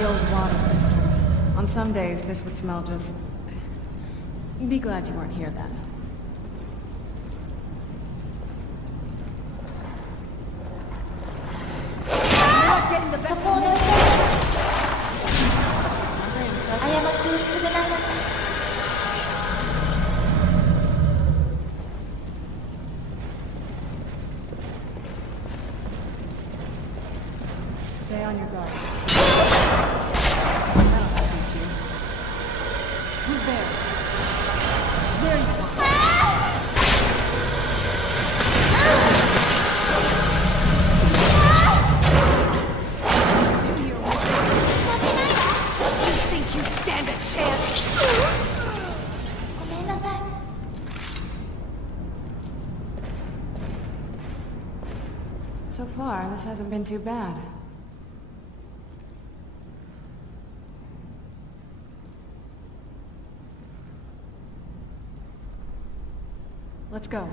the old water system. On some days, this would smell just... Be glad you weren't here then. Stay on your guard. That'll teach you. Who's there? There you are. Do your work. You think you stand a chance? So far, this hasn't been too bad. Let's go.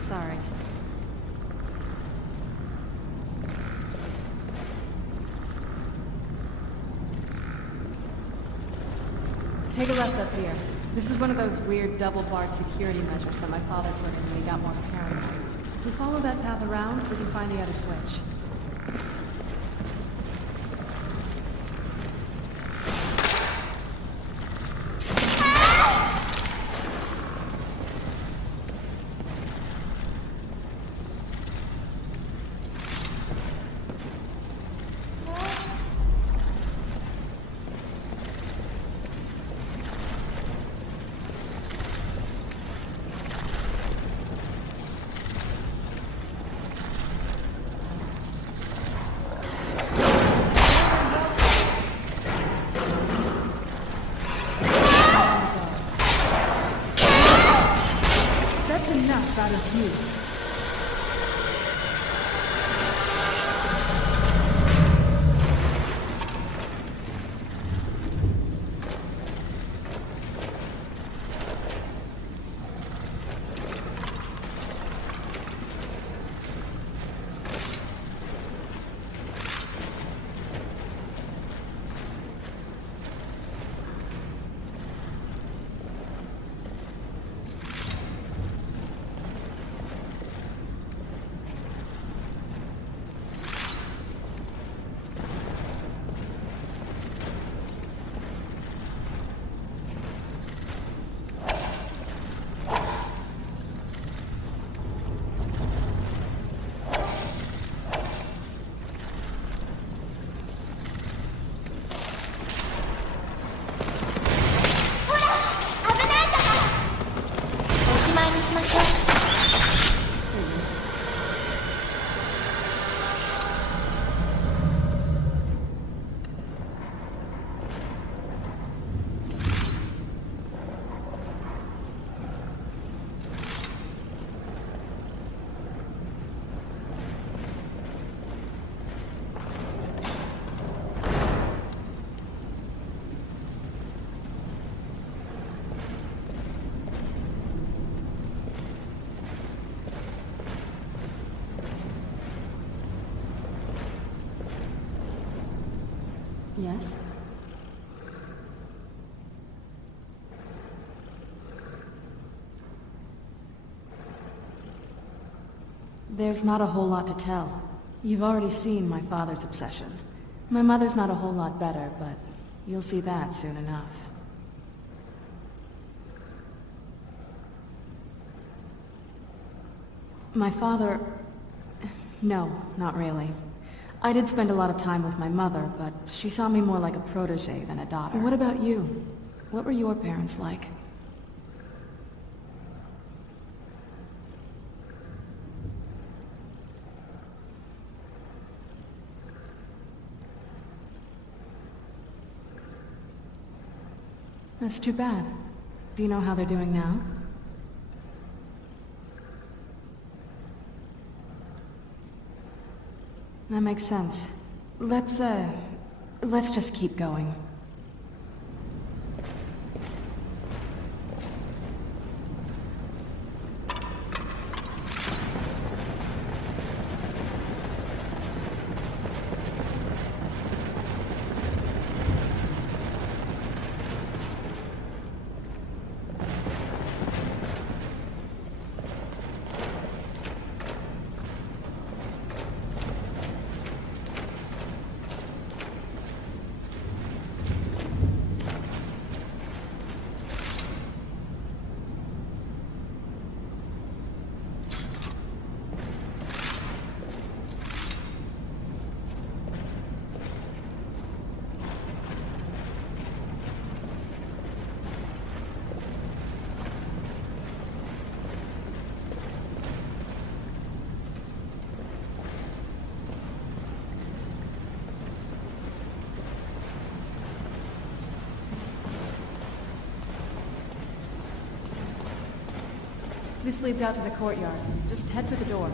Sorry. Take a left up here. This is one of those weird double-barred security measures that my father put in when he got more paranoid. If we follow that path around, we can find the other switch. Yes? There's not a whole lot to tell. You've already seen my father's obsession. My mother's not a whole lot better, but you'll see that soon enough. My father... No, not really. I did spend a lot of time with my mother, but she saw me more like a protege than a daughter. What about you? What were your parents like? That's too bad. Do you know how they're doing now? That makes sense. Let's just keep going. This leads out to the courtyard. Just head for the door.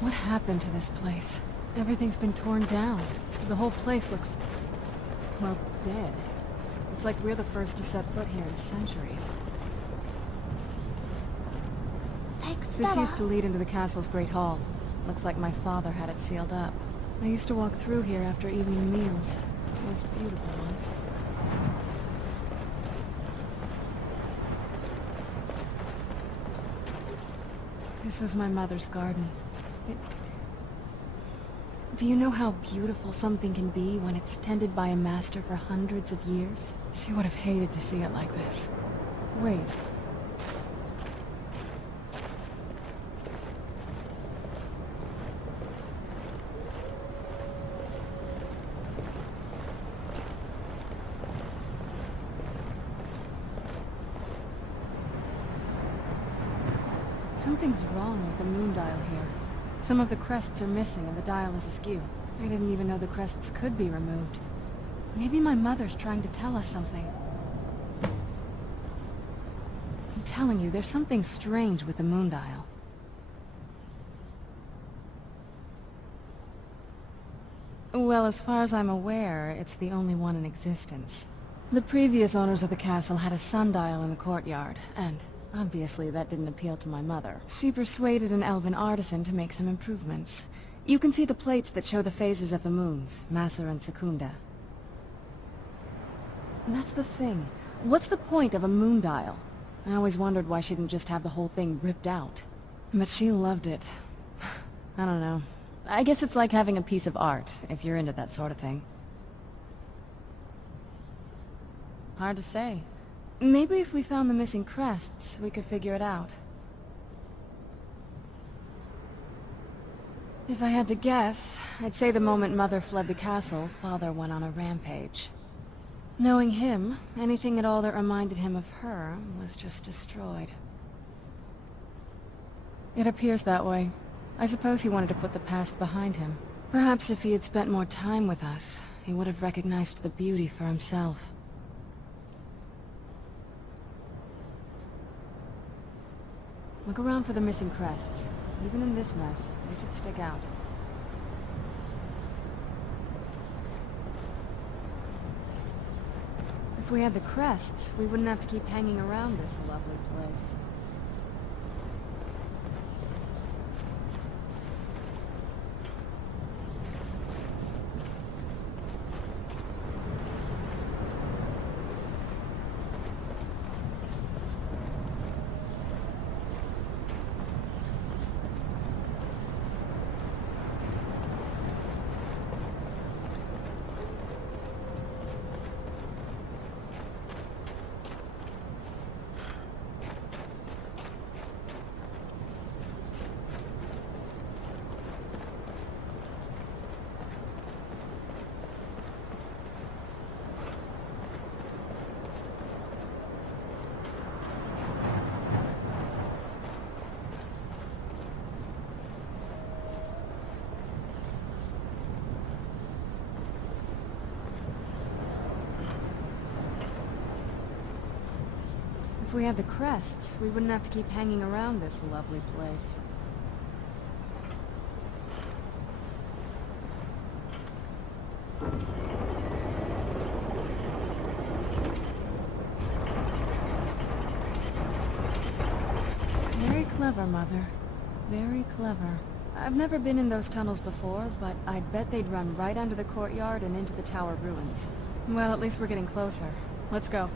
What happened to this place? Everything's been torn down. The whole place looks... well, dead. It's like we're the first to set foot here in centuries. This used to lead into the castle's great hall. Looks like my father had it sealed up. I used to walk through here after evening meals. It was beautiful once. This was my mother's garden. Do you know how beautiful something can be when it's tended by a master for hundreds of years? She would have hated to see it like this. Wait. Something's wrong with the moon dial here. Some of the crests are missing and the dial is askew. I didn't even know the crests could be removed. Maybe my mother's trying to tell us something. I'm telling you, there's something strange with the moon dial. Well, as far as I'm aware, it's the only one in existence. The previous owners of the castle had a sundial in the courtyard, and obviously that didn't appeal to my mother. She persuaded an elven artisan to make some improvements. You can see the plates that show the phases of the moons, Maser and Secunda. That's the thing. What's the point of a moon dial? I always wondered why she didn't just have the whole thing ripped out. But she loved it. I don't know. I guess it's like having a piece of art, if you're into that sort of thing. Hard to say. Maybe if we found the missing crests, we could figure it out. If I had to guess, I'd say the moment Mother fled the castle, Father went on a rampage. Knowing him, anything at all that reminded him of her was just destroyed. It appears that way. I suppose he wanted to put the past behind him. Perhaps if he had spent more time with us, he would have recognized the beauty for himself. Look around for the missing crests. Even in this mess, they should stick out. If we had the crests, we wouldn't have to keep hanging around this lovely place. If we had the crests, we wouldn't have to keep hanging around this lovely place. Very clever, Mother. Very clever. I've never been in those tunnels before, but I'd bet they'd run right under the courtyard and into the tower ruins. Well, at least we're getting closer. Let's go.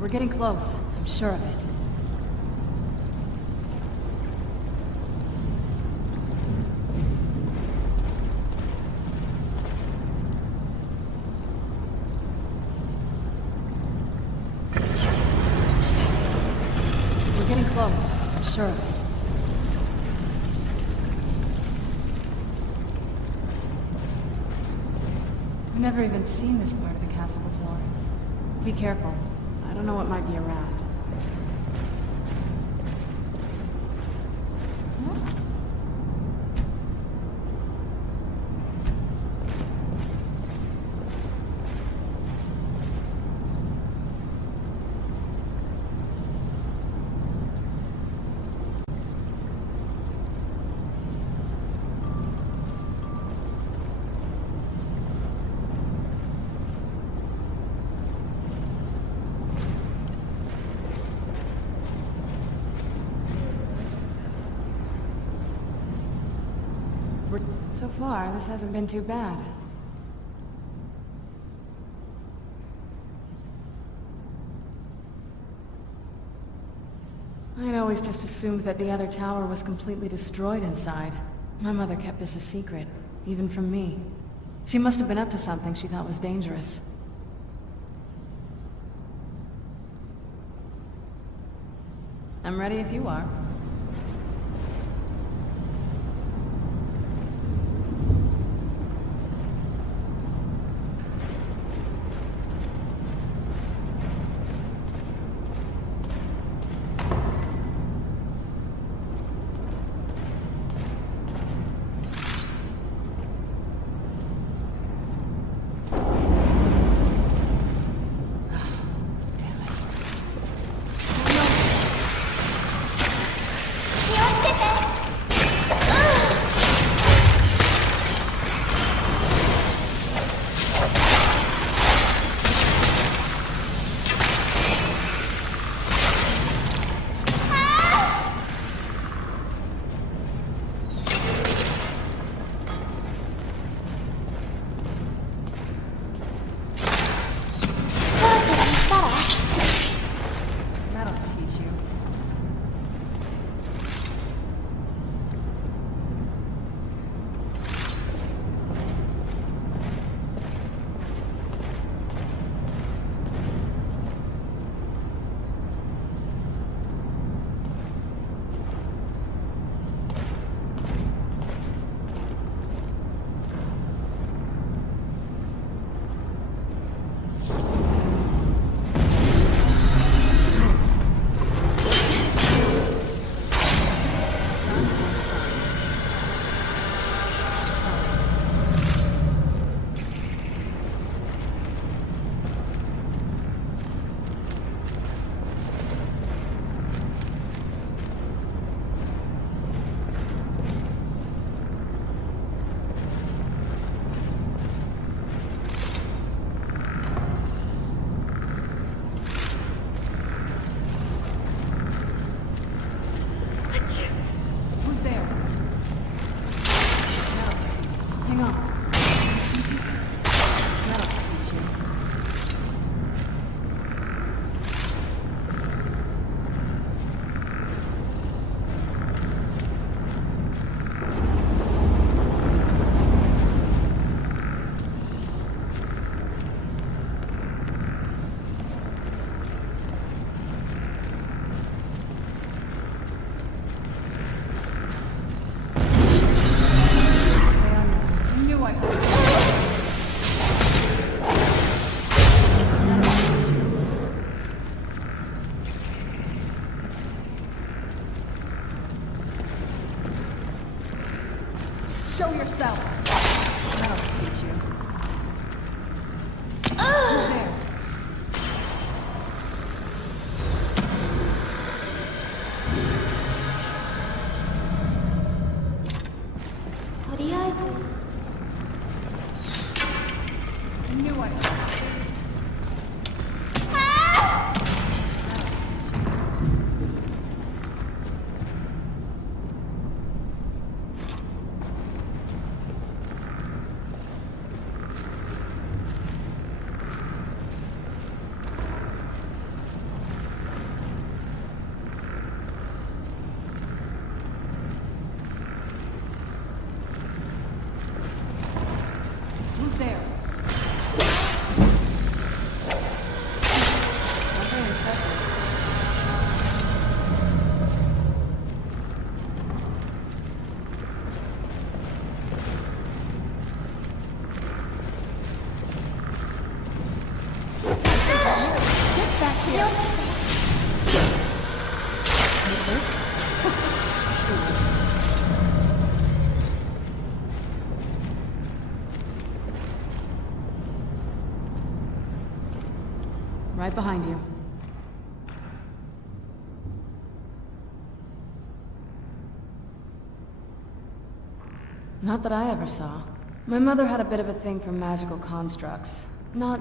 We're getting close. I'm sure of it. We're getting close. I'm sure of it. I've never even seen this part of the castle before. Be careful. I don't know what might be around. So far, this hasn't been too bad. I'd always just assumed that the other tower was completely destroyed inside. My mother kept this a secret, even from me. She must have been up to something she thought was dangerous. I'm ready if you are. yourself. That'll teach you. Who's there? I knew I was something. Who's there? Nothing impressive. Get back here! Right behind you. Not that I ever saw. My mother had a bit of a thing for magical constructs. Not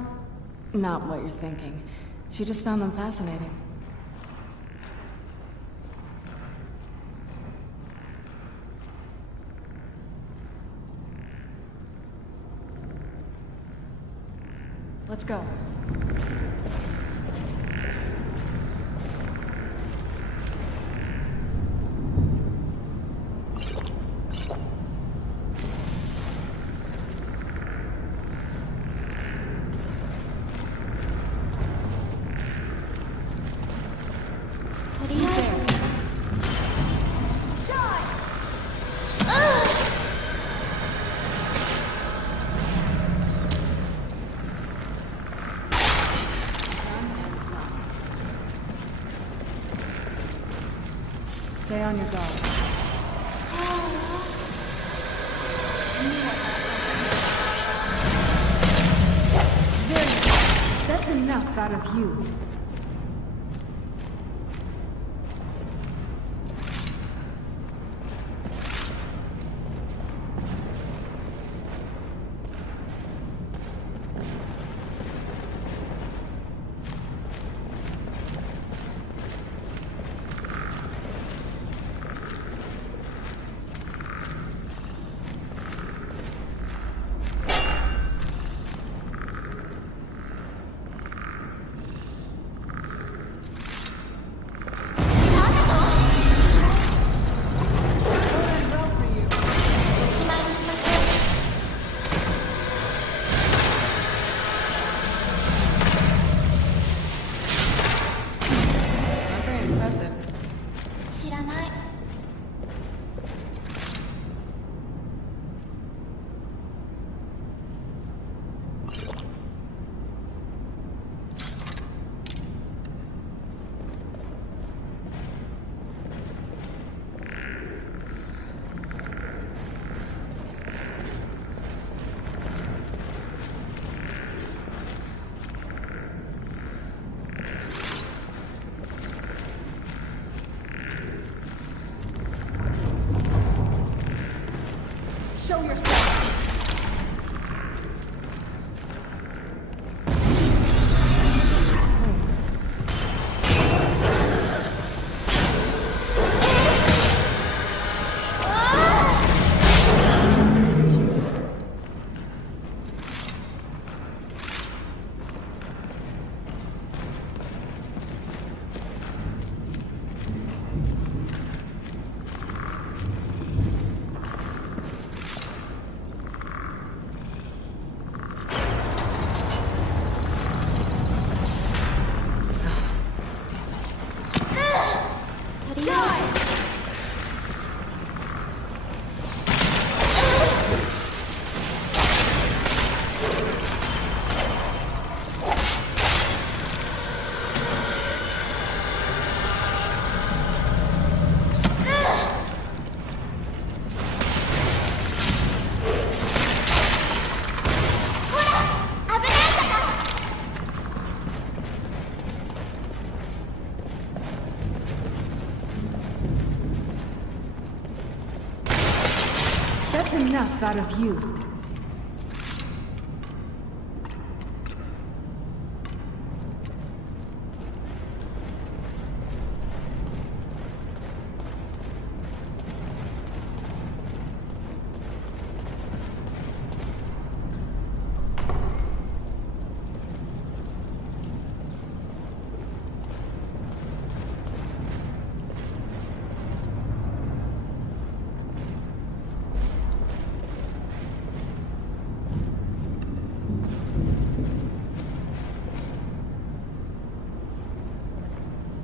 what you're thinking. She just found them fascinating. Let's go. Stay on your guard. There you go. That's enough out of you. That's enough out of you.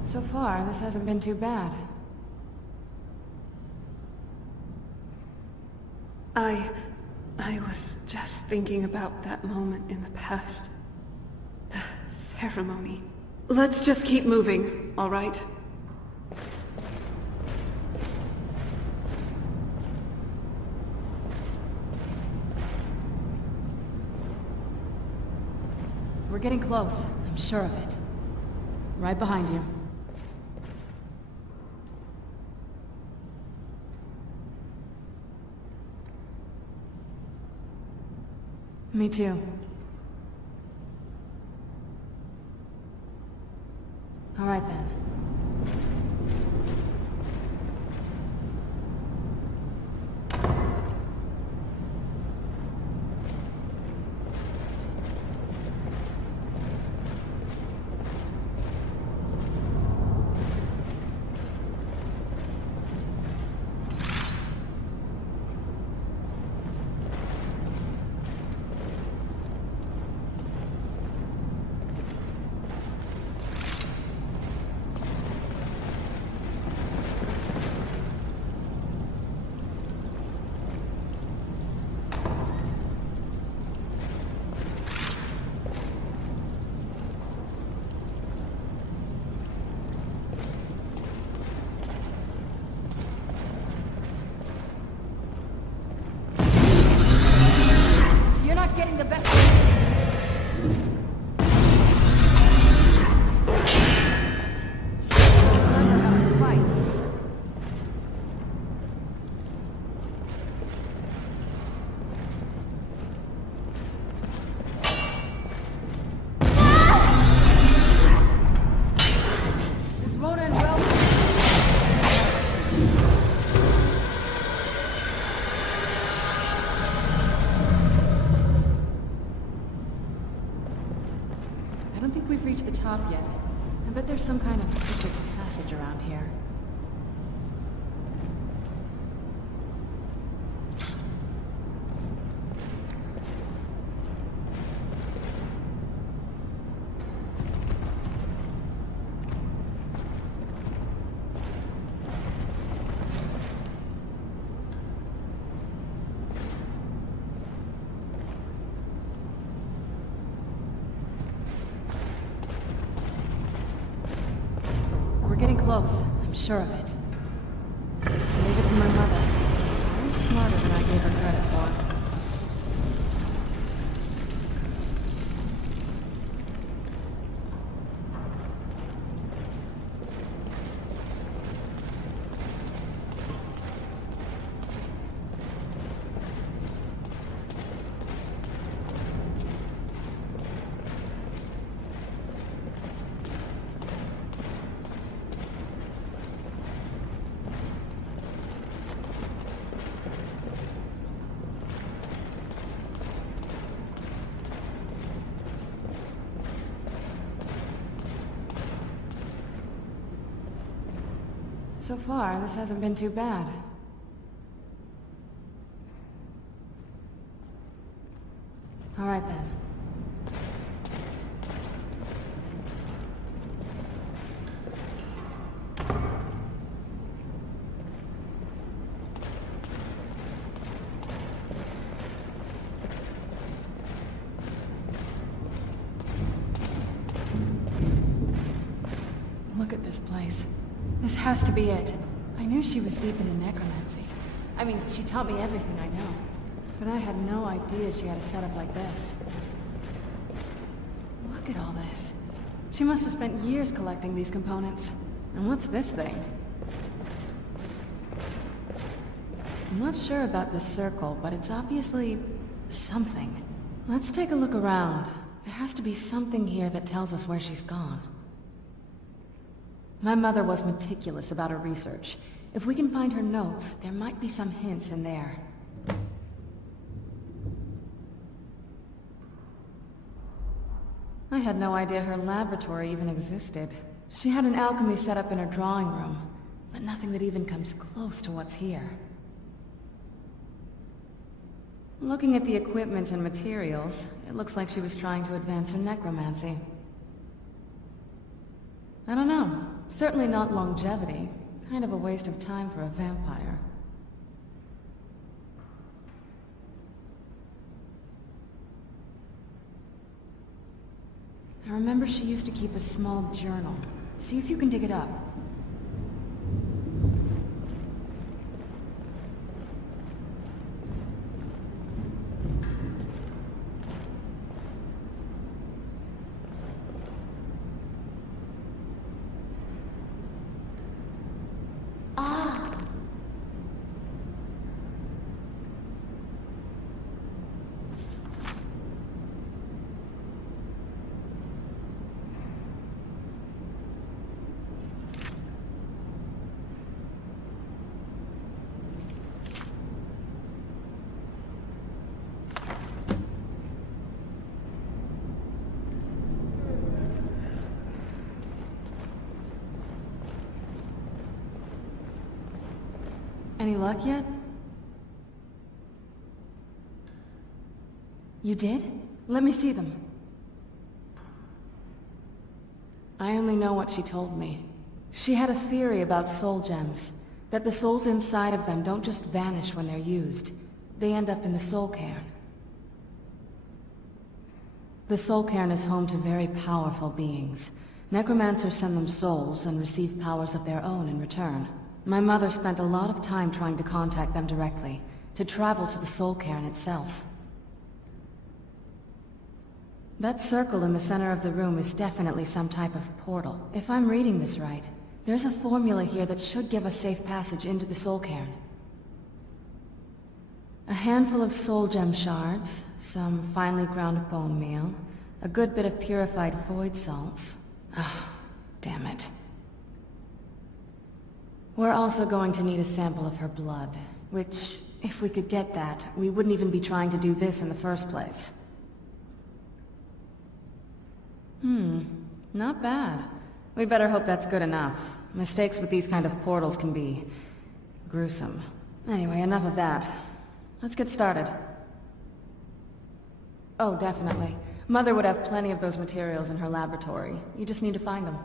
So far, this hasn't been too bad. I was just thinking about that moment in the past. The ceremony. Let's just keep moving, all right? We're getting close, I'm sure of it. Right behind you. Me too. All right then. Getting the best of this won't end well. I don't think we've reached the top yet. I bet there's some kind of secret passage around here. We're getting close. I'm sure of it. I gave it to my mother. Very smarter than I gave her credit for. So far, this hasn't been too bad. All right then. Look at this place. This has to be it. I knew she was deep into necromancy. I mean, she taught me everything I know. But I had no idea she had a setup like this. Look at all this. She must have spent years collecting these components. And what's this thing? I'm not sure about this circle, but it's obviously something. Let's take a look around. There has to be something here that tells us where she's gone. My mother was meticulous about her research. If we can find her notes, there might be some hints in there. I had no idea her laboratory even existed. She had an alchemy set up in her drawing room, but nothing that even comes close to what's here. Looking at the equipment and materials, it looks like she was trying to advance her necromancy. I don't know. Certainly not longevity. Kind of a waste of time for a vampire. I remember she used to keep a small journal. See if you can dig it up. Any luck yet? You did? Let me see them. I only know what she told me. She had a theory about soul gems, that the souls inside of them don't just vanish when they're used. They end up in the soul cairn. The soul cairn is home to very powerful beings. Necromancers send them souls and receive powers of their own in return. My mother spent a lot of time trying to contact them directly, to travel to the soul cairn itself. That circle in the center of the room is definitely some type of portal. If I'm reading this right, there's a formula here that should give us safe passage into the soul cairn. A handful of soul gem shards, some finely ground bone meal, a good bit of purified void salts. Ah, damn it. We're also going to need a sample of her blood, which, if we could get that, we wouldn't even be trying to do this in the first place. Not bad. We'd better hope that's good enough. Mistakes with these kind of portals can be gruesome. Anyway, enough of that. Let's get started. Oh, definitely. Mother would have plenty of those materials in her laboratory. You just need to find them.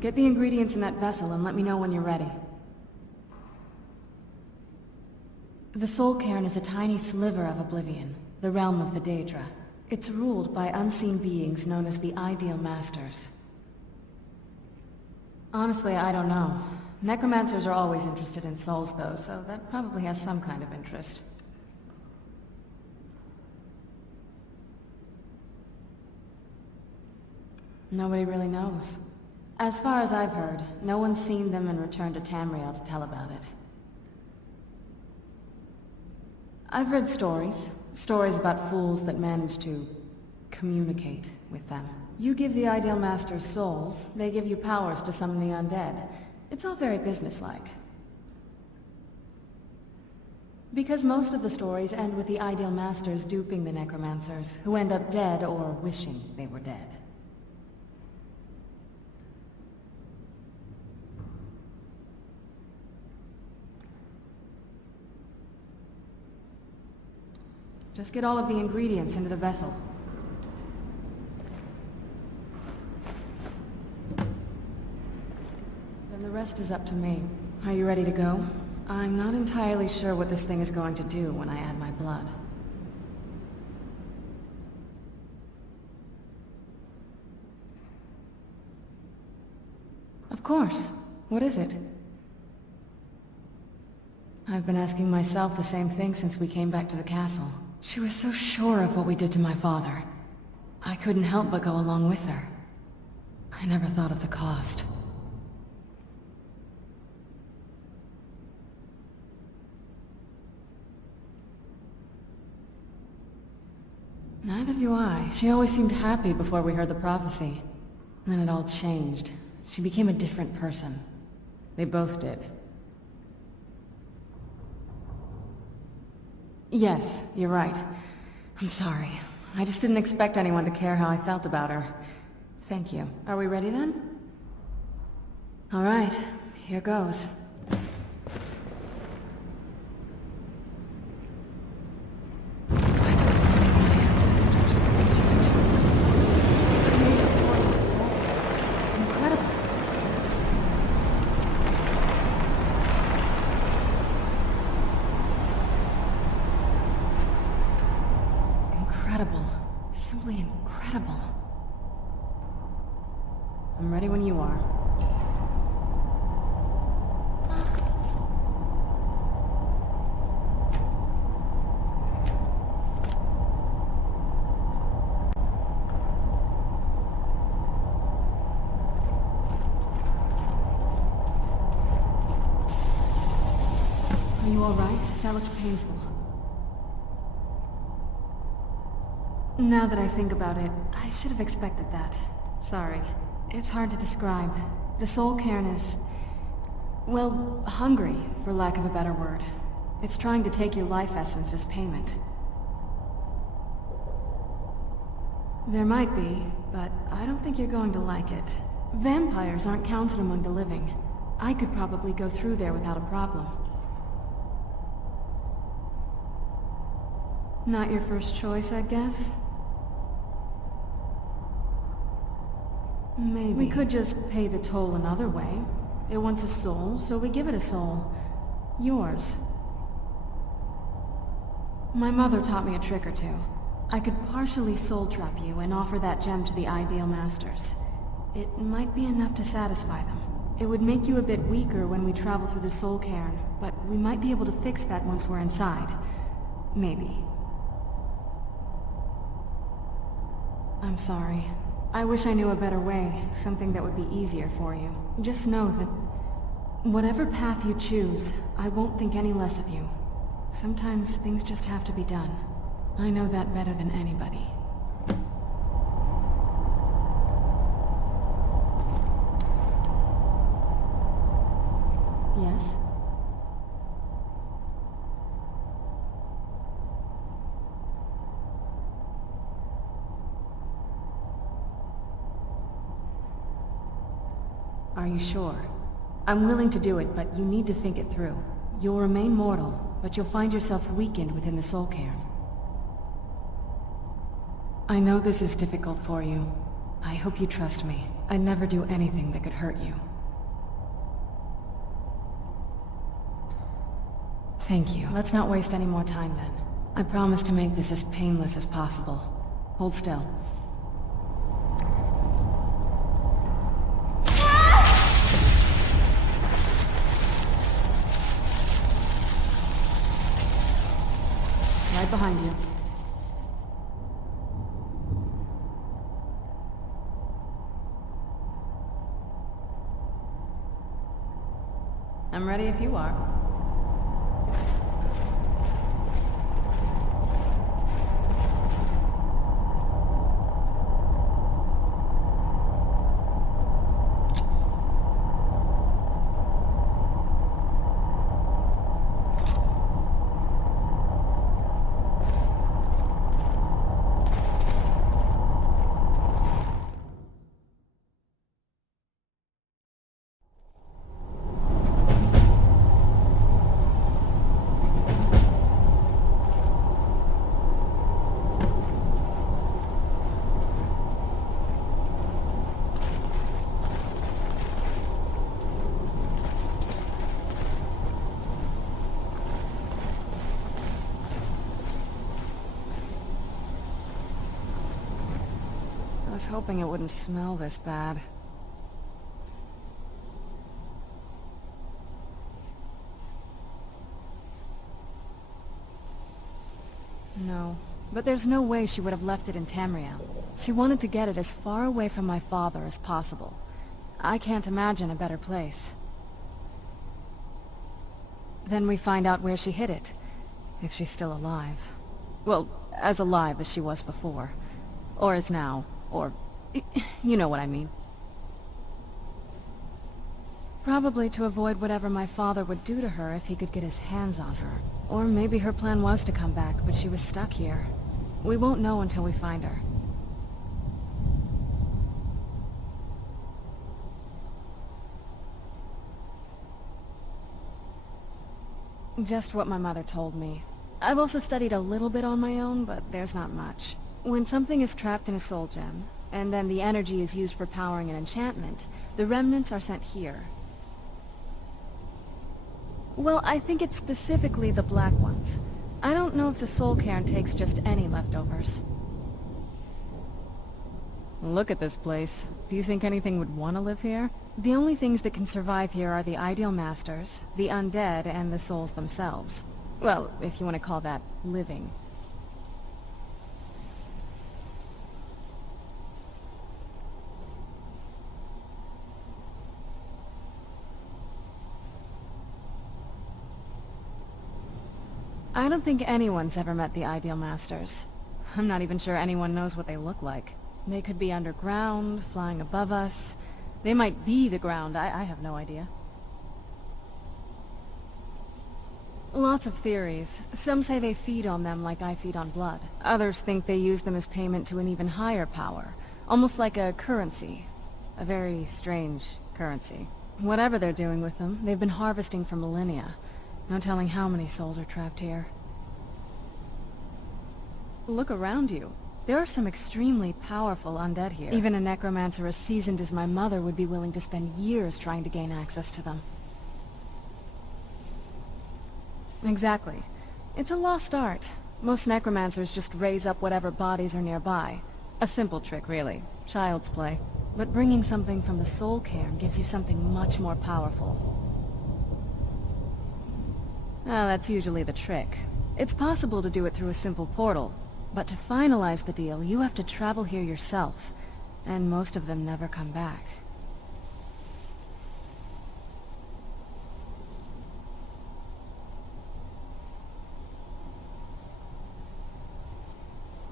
Get the ingredients in that vessel and let me know when you're ready. The Soul Cairn is a tiny sliver of Oblivion, the realm of the Daedra. It's ruled by unseen beings known as the Ideal Masters. Honestly, I don't know. Necromancers are always interested in souls, though, so that probably has some kind of interest. Nobody really knows. As far as I've heard, no one's seen them and returned to Tamriel to tell about it. I've read stories. Stories about fools that manage to communicate with them. You give the Ideal Masters souls, they give you powers to summon the undead. It's all very businesslike. Because most of the stories end with the Ideal Masters duping the Necromancers, who end up dead or wishing they were dead. Just get all of the ingredients into the vessel. Then the rest is up to me. Are you ready to go? I'm not entirely sure what this thing is going to do when I add my blood. Of course. What is it? I've been asking myself the same thing since we came back to the castle. She was so sure of what we did to my father. I couldn't help but go along with her. I never thought of the cost. Neither do I. She always seemed happy before we heard the prophecy. Then it all changed. She became a different person. They both did. Yes, you're right. I'm sorry. I just didn't expect anyone to care how I felt about her. Thank you. Are we ready then? All right, here goes. My ancestors. Incredible. Incredible. Simply incredible. I'm ready when you are. Are you all right? That looked painful. Now that I think about it, I should have expected that. Sorry. It's hard to describe. The soul cairn is... well, hungry, for lack of a better word. It's trying to take your life essence as payment. There might be, but I don't think you're going to like it. Vampires aren't counted among the living. I could probably go through there without a problem. Not your first choice, I guess? Maybe. We could just pay the toll another way. It wants a soul, so we give it a soul. Yours. My mother taught me a trick or two. I could partially soul trap you and offer that gem to the Ideal Masters. It might be enough to satisfy them. It would make you a bit weaker when we travel through the soul cairn, but we might be able to fix that once we're inside. Maybe. I'm sorry. I wish I knew a better way, something that would be easier for you. Just know that whatever path you choose, I won't think any less of you. Sometimes things just have to be done. I know that better than anybody. Yes? Are you sure? I'm willing to do it, but you need to think it through. You'll remain mortal, but you'll find yourself weakened within the soul cairn. I know this is difficult for you. I hope you trust me. I'd never do anything that could hurt you. Thank you. Let's not waste any more time then. I promise to make this as painless as possible. Hold still. Right behind you. I'm ready if you are. I was hoping it wouldn't smell this bad. No, but there's no way she would have left it in Tamriel. She wanted to get it as far away from my father as possible. I can't imagine a better place. Then we find out where she hid it, if she's still alive. Well, as alive as she was before. Or is now. Or, you know what I mean. Probably to avoid whatever my father would do to her if he could get his hands on her. Or maybe her plan was to come back, but she was stuck here. We won't know until we find her. Just what my mother told me. I've also studied a little bit on my own, but there's not much. When something is trapped in a soul gem, and then the energy is used for powering an enchantment, the remnants are sent here. Well, I think it's specifically the black ones. I don't know if the soul cairn takes just any leftovers. Look at this place. Do you think anything would want to live here? The only things that can survive here are the ideal masters, the undead, and the souls themselves. Well, if you want to call that living. I don't think anyone's ever met the Ideal Masters. I'm not even sure anyone knows what they look like. They could be underground, flying above us. They might be the ground, I have no idea. Lots of theories. Some say they feed on them like I feed on blood. Others think they use them as payment to an even higher power. Almost like a currency. A very strange currency. Whatever they're doing with them, they've been harvesting for millennia. No telling how many souls are trapped here. Look around you. There are some extremely powerful undead here. Even a necromancer as seasoned as my mother would be willing to spend years trying to gain access to them. Exactly. It's a lost art. Most necromancers just raise up whatever bodies are nearby. A simple trick, really. Child's play. But bringing something from the soul cairn gives you something much more powerful. Well, that's usually the trick. It's possible to do it through a simple portal, but to finalize the deal, you have to travel here yourself, and most of them never come back.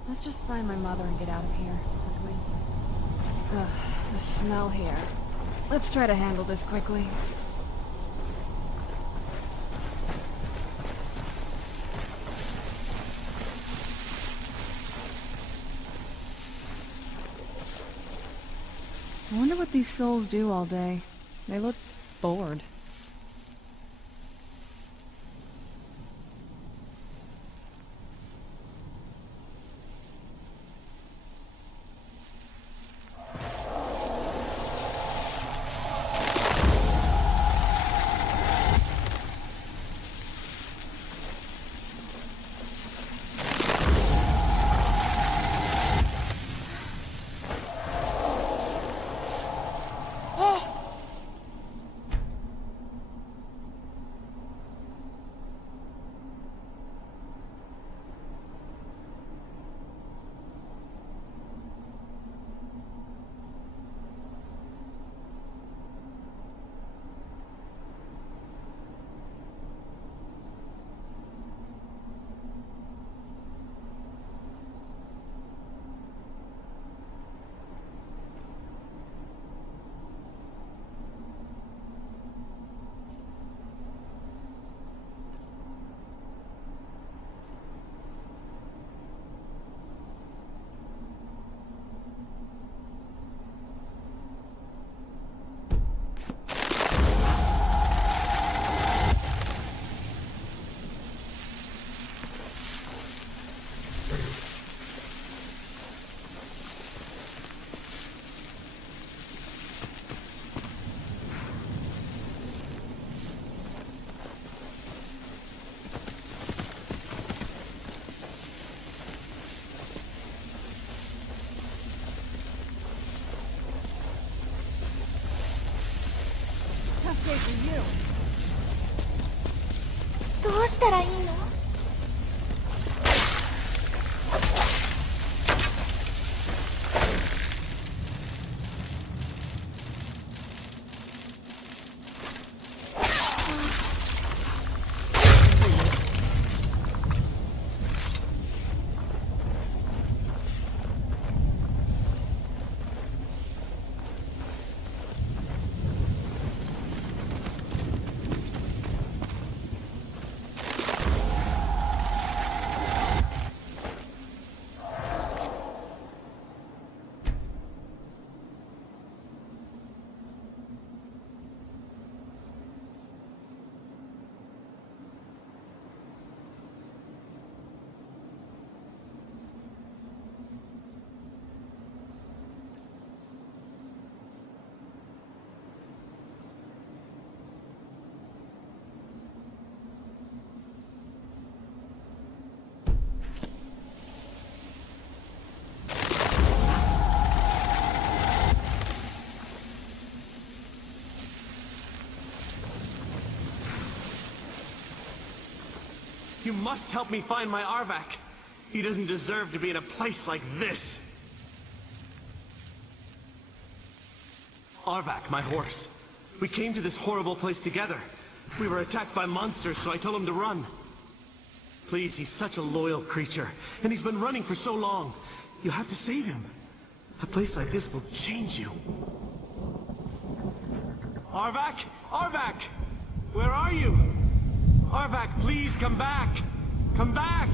Let's just find my mother and get out of here, quickly. Ugh, the smell here. Let's try to handle this quickly. I wonder what these souls do all day. They look bored. どうしたらいいの？You must help me find my Arvak. He doesn't deserve to be in a place like this. Arvak, my horse. We came to this horrible place together. We were attacked by monsters, so I told him to run. Please, he's such a loyal creature, and he's been running for so long. You have to save him. A place like this will change you. Arvak? Arvak! Where are you? Arvak, please come back! Come back!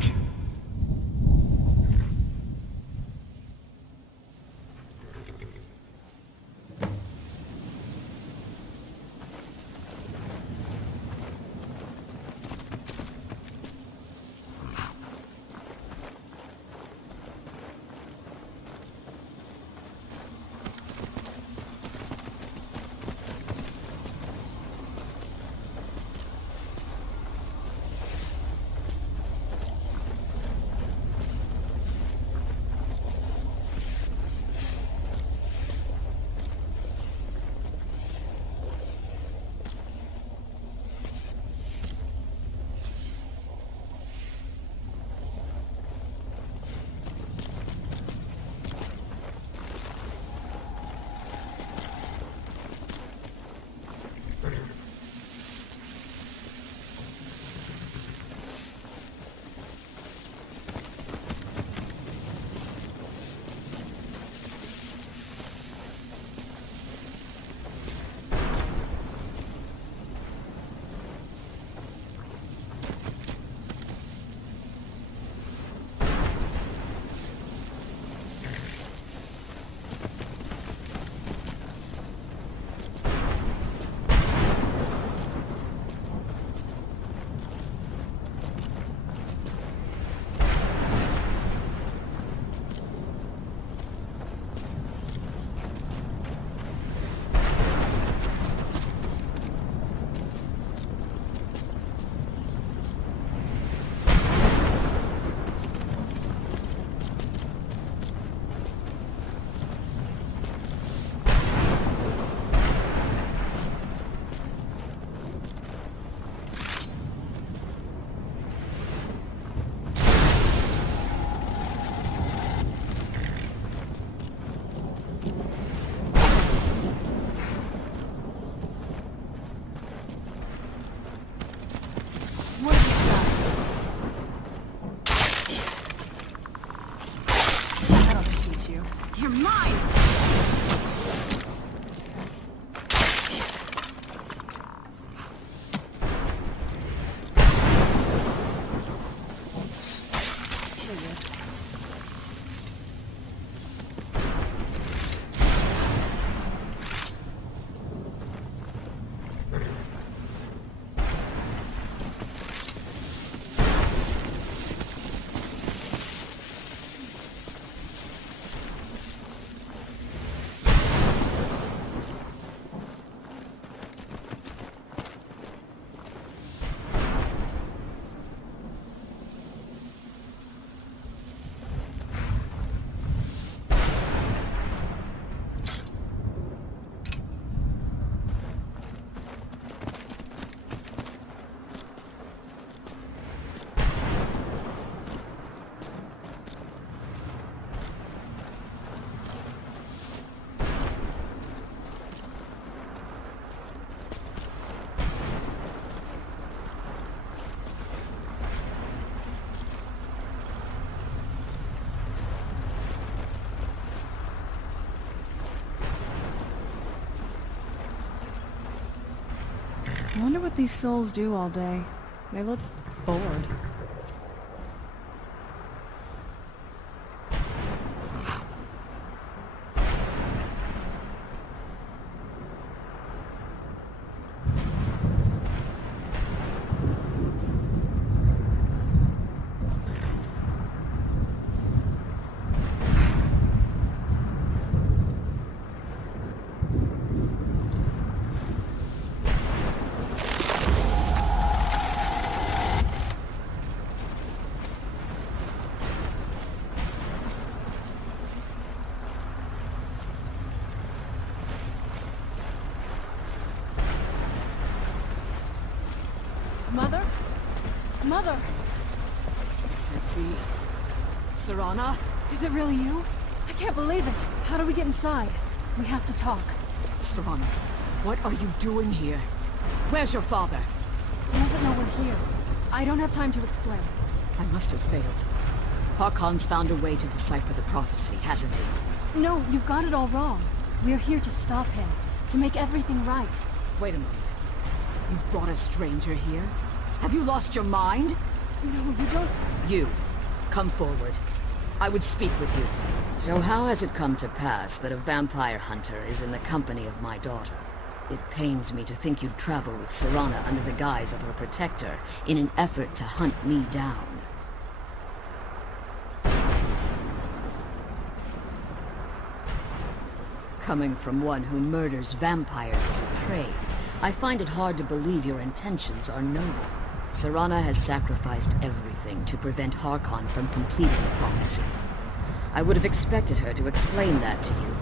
You're mine! what these souls do all day. They look bored. Mother? Mother! Serana? Is it really you? I can't believe it. How do we get inside? We have to talk. Serana, what are you doing here? Where's your father? He doesn't know we're here. I don't have time to explain. I must have failed. Harkon's found a way to decipher the prophecy, hasn't he? No, you've got it all wrong. We're here to stop him. To make everything right. Wait a moment. You've brought a stranger here? Have you lost your mind? No, you don't... You, come forward. I would speak with you. So how has it come to pass that a vampire hunter is in the company of my daughter? It pains me to think you'd travel with Serana under the guise of her protector in an effort to hunt me down. Coming from one who murders vampires as a trade, I find it hard to believe your intentions are noble. Serana has sacrificed everything to prevent Harkon from completing the prophecy. I would have expected her to explain that to you.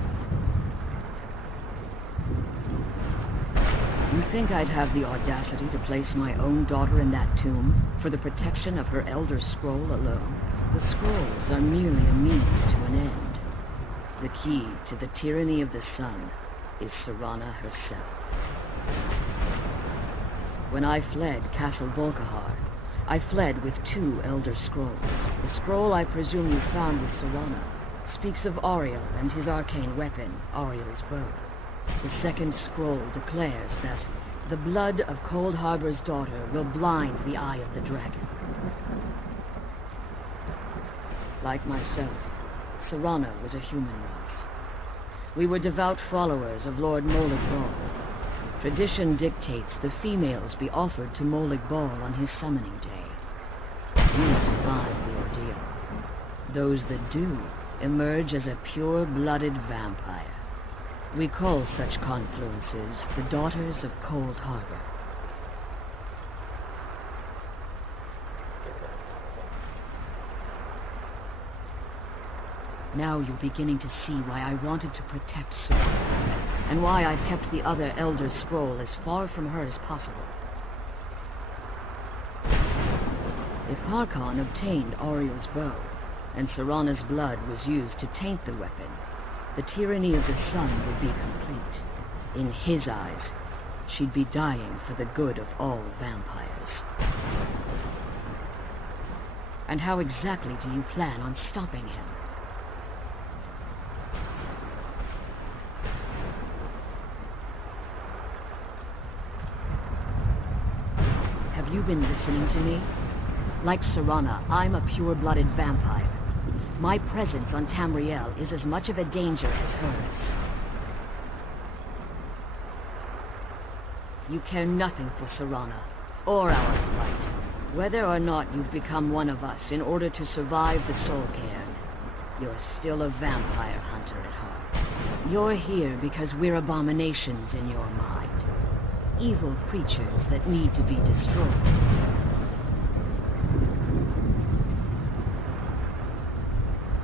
You think I'd have the audacity to place my own daughter in that tomb for the protection of her Elder Scroll alone? The scrolls are merely a means to an end. The key to the tyranny of the sun is Serana herself. When I fled Castle Volkihar, I fled with 2 Elder Scrolls. The scroll I presume you found with Serana speaks of Auriel and his arcane weapon, Auriel's bow. The second scroll declares that the blood of Cold Harbor's daughter will blind the eye of the dragon. Like myself, Serana was a human once. We were devout followers of Lord Molig Bal. Tradition dictates the females be offered to Molig Bal on his summoning day. You survive the ordeal. Those that do emerge as a pure-blooded vampire. We call such confluences the Daughters of Cold Harbor. Now you're beginning to see why I wanted to protect Serana, and why I've kept the other Elder Scroll as far from her as possible. If Harkon obtained Auriel's bow, and Serana's blood was used to taint the weapon, the tyranny of the sun would be complete. In his eyes, she'd be dying for the good of all vampires. And how exactly do you plan on stopping him? Have you been listening to me? Like Serana, I'm a pure-blooded vampire. My presence on Tamriel is as much of a danger as hers. You care nothing for Serana, or our plight. Whether or not you've become one of us in order to survive the Soul Cairn, you're still a vampire hunter at heart. You're here because we're abominations in your mind. Evil creatures that need to be destroyed.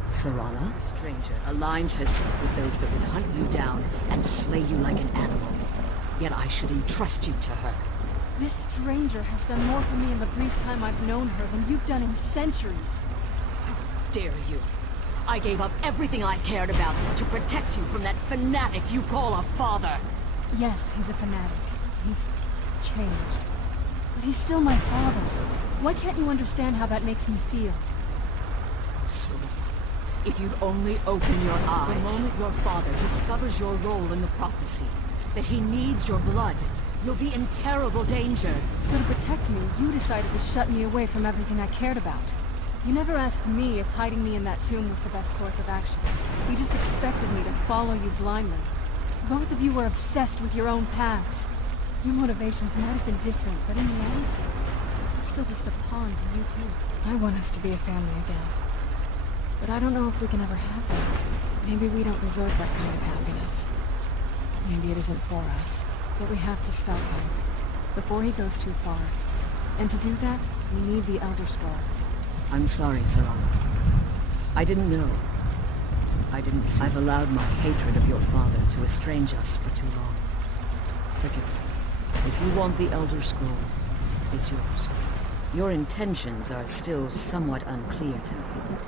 Serana, a stranger, aligns herself with those that would hunt you down and slay you like an animal. Yet I should entrust you to her. This stranger has done more for me in the brief time I've known her than you've done in centuries. How dare you? I gave up everything I cared about to protect you from that fanatic you call a father. Yes, he's a fanatic. He's changed. But he's still my father. Why can't you understand how that makes me feel? Serana, if you'd only open your eyes. The moment your father discovers your role in the prophecy, that he needs your blood, You'll be in terrible danger. So to protect me, you decided to shut me away from everything I cared about. You never asked me if hiding me in that tomb was the best course of action. You just expected me to follow you blindly. Both of you were obsessed with your own paths. Your motivations might have been different, but in the end, I'm still just a pawn to you two. I want us to be a family again. But I don't know if we can ever have that. Maybe we don't deserve that kind of happiness. Maybe it isn't for us. But we have to stop him, before he goes too far. And to do that, we need the Elder Scroll. I'm sorry, Serana. I didn't know. I didn't see. I've allowed my hatred of your father to estrange us for too long. Forgive me. If you want the Elder Scroll, it's yours. Your intentions are still somewhat unclear to me,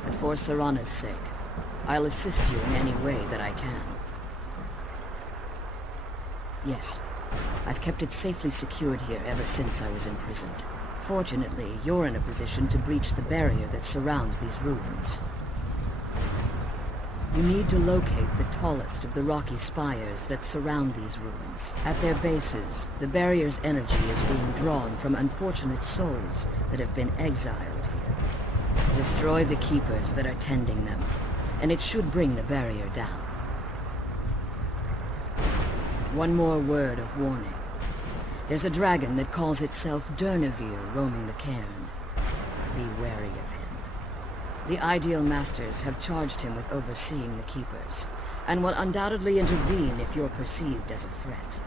but for Serana's sake, I'll assist you in any way that I can. Yes, I've kept it safely secured here ever since I was imprisoned. Fortunately, you're in a position to breach the barrier that surrounds these ruins. You need to locate the tallest of the rocky spires that surround these ruins. At their bases, the barrier's energy is being drawn from unfortunate souls that have been exiled here. Destroy the keepers that are tending them, and it should bring the barrier down. One more word of warning. There's a dragon that calls itself Durnevere roaming the cairn. Be wary of him. The Ideal Masters have charged him with overseeing the Keepers, and will undoubtedly intervene if you're perceived as a threat.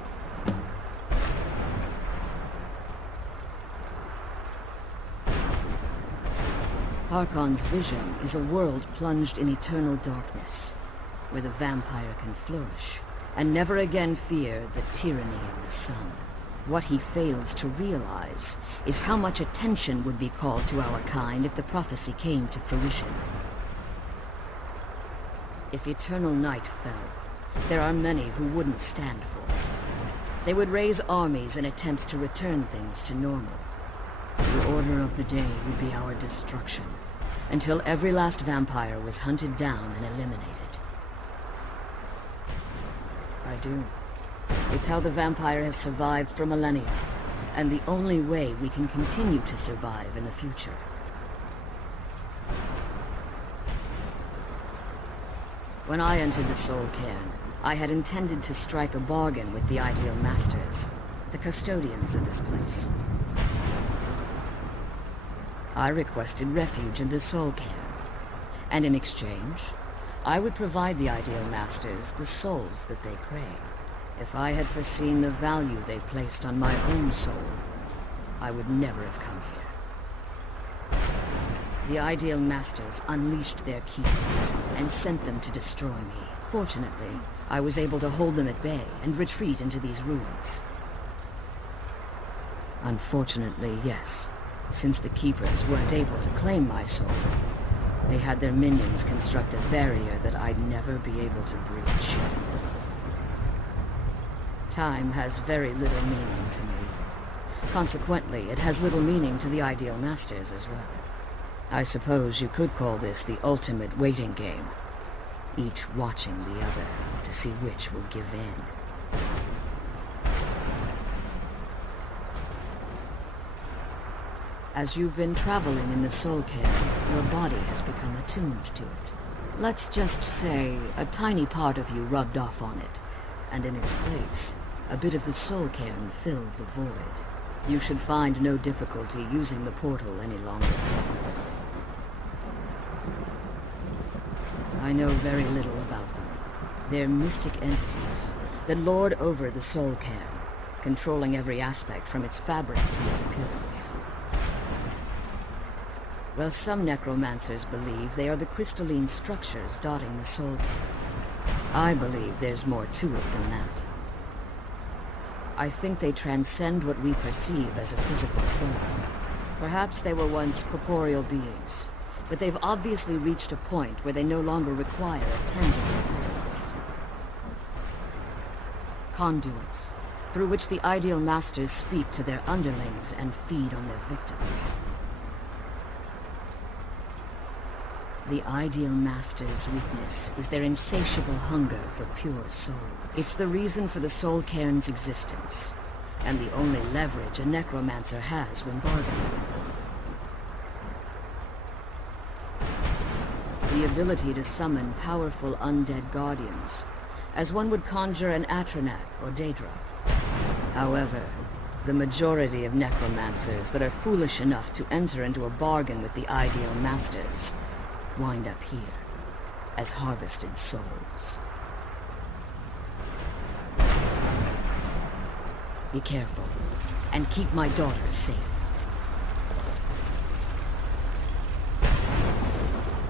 Harkon's vision is a world plunged in eternal darkness, where the vampire can flourish, and never again fear the tyranny of the sun. What he fails to realize is how much attention would be called to our kind if the prophecy came to fruition. If eternal night fell, there are many who wouldn't stand for it. They would raise armies in attempts to return things to normal. The order of the day would be our destruction, until every last vampire was hunted down and eliminated. I do. It's how the vampire has survived for millennia, and the only way we can continue to survive in the future. When I entered the Soul Cairn, I had intended to strike a bargain with the Ideal Masters, the custodians of this place. I requested refuge in the Soul Cairn, and in exchange, I would provide the Ideal Masters the souls that they crave. If I had foreseen the value they placed on my own soul, I would never have come here. The Ideal Masters unleashed their keepers and sent them to destroy me. Fortunately, I was able to hold them at bay and retreat into these ruins. Unfortunately, yes, since the keepers weren't able to claim my soul, they had their minions construct a barrier that I'd never be able to breach. Time has very little meaning to me. Consequently, it has little meaning to the Ideal Masters as well. I suppose you could call this the ultimate waiting game, each watching the other to see which will give in. As you've been traveling in the Soul Cairn, your body has become attuned to it. Let's just say a tiny part of you rubbed off on it, and in its place, a bit of the Soul Cairn filled the void. You should find no difficulty using the portal any longer. I know very little about them. They're mystic entities that lord over the Soul Cairn, controlling every aspect from its fabric to its appearance. Well, some necromancers believe they are the crystalline structures dotting the Soul Cairn. I believe there's more to it than that. I think they transcend what we perceive as a physical form. Perhaps they were once corporeal beings, but they've obviously reached a point where they no longer require a tangible presence. Conduits, through which the Ideal Masters speak to their underlings and feed on their victims. The Ideal Masters' weakness is their insatiable hunger for pure souls. It's the reason for the Soul Cairn's existence, and the only leverage a necromancer has when bargaining. The ability to summon powerful undead guardians, as one would conjure an Atronak or Daedra. However, the majority of necromancers that are foolish enough to enter into a bargain with the ideal masters wind up here as harvested souls. Be careful, and keep my daughters safe.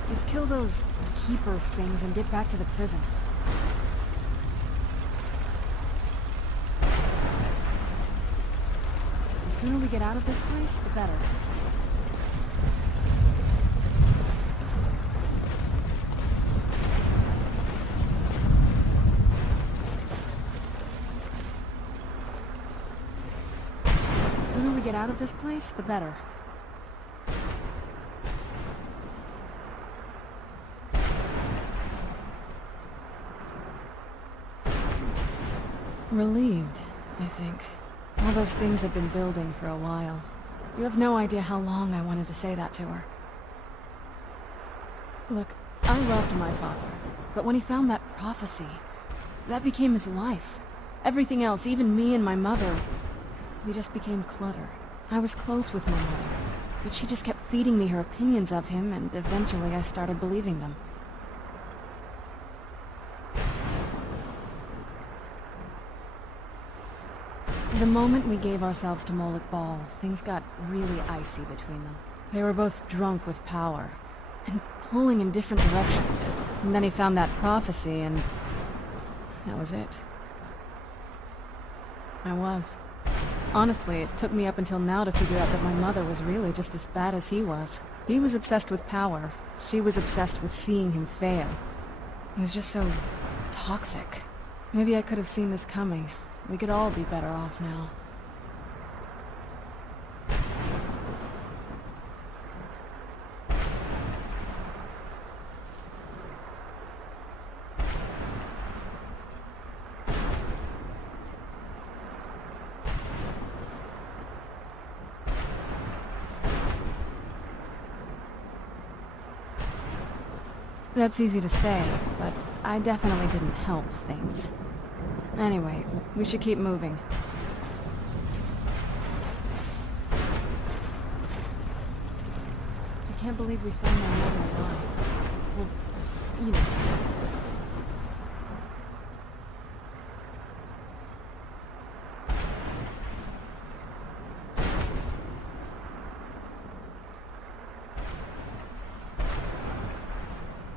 Just kill those keeper things and get back to the prison. The sooner we get out of this place, the better. The sooner we get out of this place, the better. Relieved, I think. All those things had been building for a while. You have no idea how long I wanted to say that to her. Look, I loved my father, but when he found that prophecy, that became his life. Everything else, even me and my mother, we just became clutter. I was close with my mother, but she just kept feeding me her opinions of him, and eventually I started believing them. The moment we gave ourselves to Moloch Ball, things got really icy between them. They were both drunk with power, and pulling in different directions. And then he found that prophecy, and that was it. I was. Honestly, it took me up until now to figure out that my mother was really just as bad as he was. He was obsessed with power. She was obsessed with seeing him fail. It was just so toxic. Maybe I could have seen this coming. We could all be better off now. That's easy to say, but I definitely didn't help things. Anyway, we should keep moving. I can't believe we found my mother alive. Well, you know.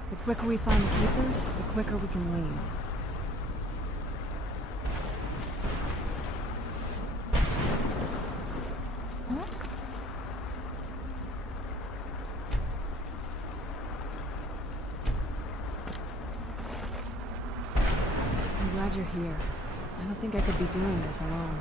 The quicker we find the keepers, the quicker we can leave. I'm glad you're here. I don't think I could be doing this alone.